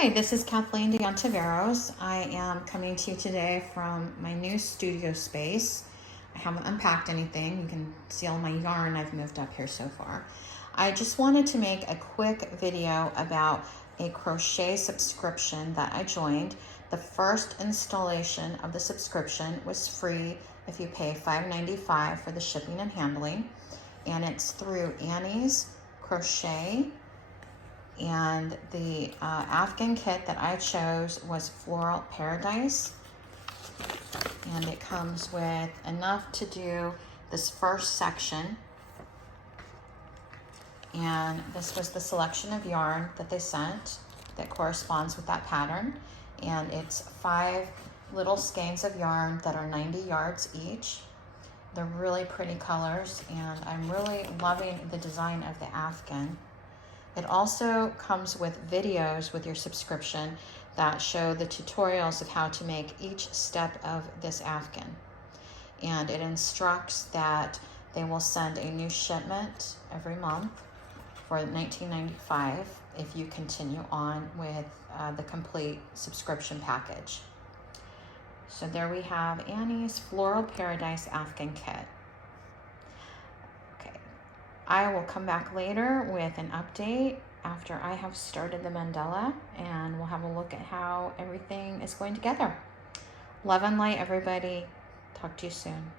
Hi, this is Kathleen DeOntiveros. I am coming to you today from my new studio space. I haven't unpacked anything. You can see all my yarn I've moved up here so far. I just wanted to make a quick video about a crochet subscription that I joined. The first installation of the subscription was free if you pay $5.95 for the shipping and handling. And it's through Annie's Crochet. And the Afghan kit that I chose was Floral Paradise, and it comes with enough to do this first section. And this was the selection of yarn that they sent that corresponds with that pattern, and it's 5 little skeins of yarn that are 90 yards each. They're really pretty colors, and I'm really loving the design of the Afghan. It also comes with videos with your subscription that show the tutorials of how to make each step of this Afghan. And it instructs that they will send a new shipment every month for $19.95 if you continue on with the complete subscription package. So there we have Annie's Floral Paradise Afghan kit. I will come back later with an update after I have started the Mandela, and we'll have a look at how everything is going together. Love and light, everybody. Talk to you soon.